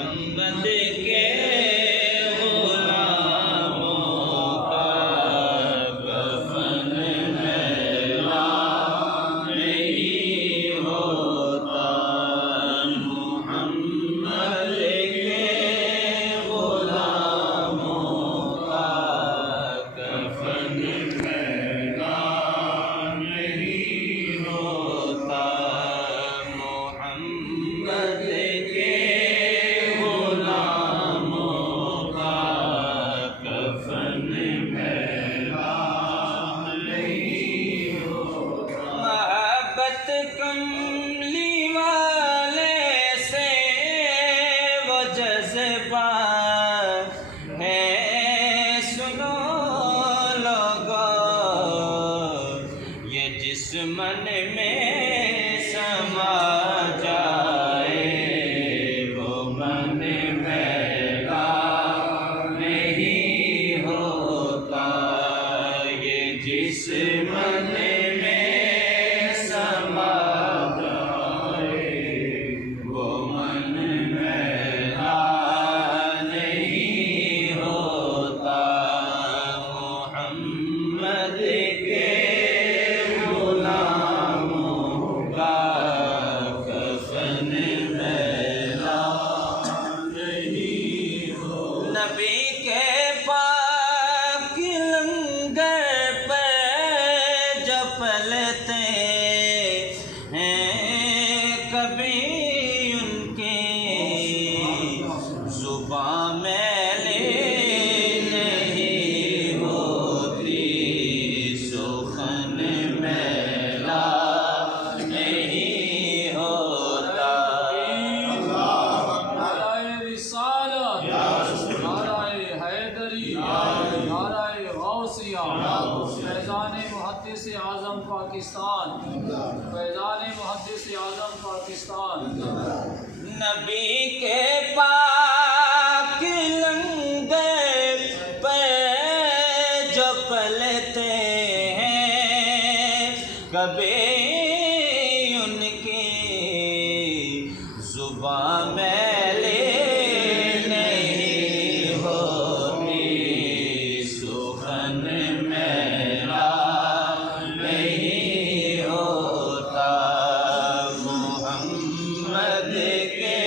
محمد کے غلاموں کا کفن میلا نہیں ہوتا، محمد کے غلاموں کا کفن میلا نہیں ہوتا، محمد کے غلاموں کا کفن میلا نہیں ہوتا۔ محبت کملی والے سے وہ جذبہ ہے، سنو لوگو یہ جس من میں سما جائے وہ من میلا نہیں ہوتا، یہ جس من میں سما جائے وہ من میلا نہیں ہوتا، محمد کے غلاموں کا کفن میلا نہیں ہوتا۔ نبی کے پاک لنگر پر جو پلتے ہیں، کبھی ان کی زبان میلی نہیں ہوتی، سخن میلا نہیں ہوتا۔ نعرہ رسالت، نعرہ حیدری، نعرہ غوثیہ، فیضان محدث اعظم پاکستان، فیضان محدث اعظم پاکستان۔ نبی کے پاک لنگر پر جو پلتے ہیں، کبھی ان کی زبان میلی نہیں ہوتی، سخن میلا نہیں ہوتا، محمد کے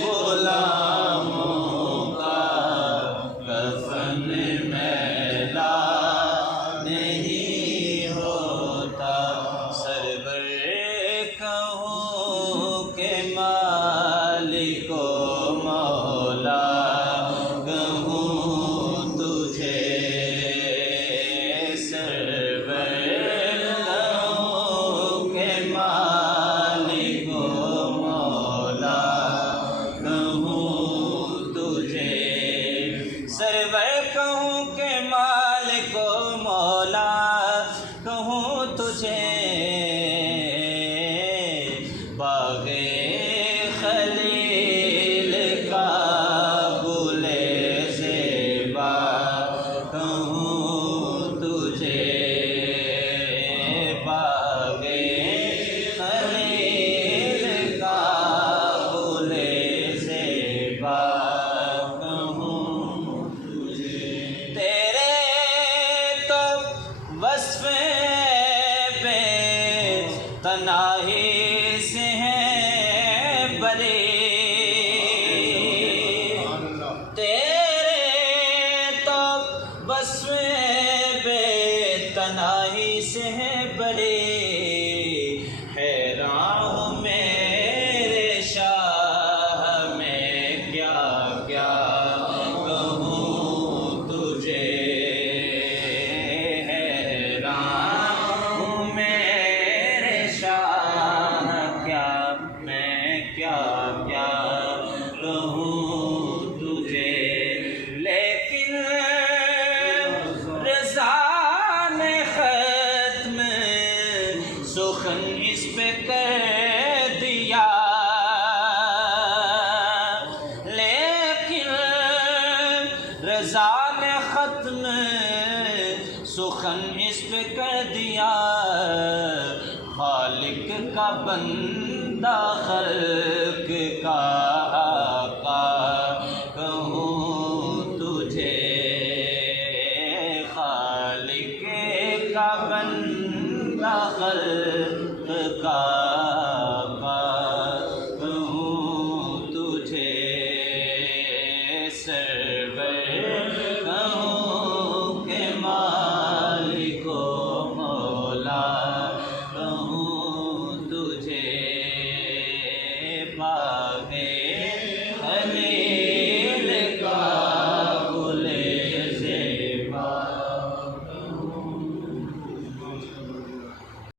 غلاموں کا کفن میلا نہیں ہوتا۔ سرور کہوں کہ مالک و مولا کہوں تجھے، سرور کہوں کہ مالک و مولا کہوں تجھے، سرور کہوں کہ مالک و مولا کہوں تجھے، باغ خلیل کا گل زیبا کہوں تجھے، باغ خلیل کا گل زیبا کہوں تجھے، تیرے تو وصف بے تناہی سے ہیں بری، تیرے تو وصف بے تناہی سے ہیں بری، حیران ہوں میرے شاہ میں کیا کیا کہوں تجھے، حیران ہوں میرے شاہ کیا میں کیا کیا کہوں تجھے، لیکن رضا نے ختم سخن اس پہ کر دیا، لیکن رضا نے ختم سخن اس پہ کر دیا، خالق کا بندہ خلق کا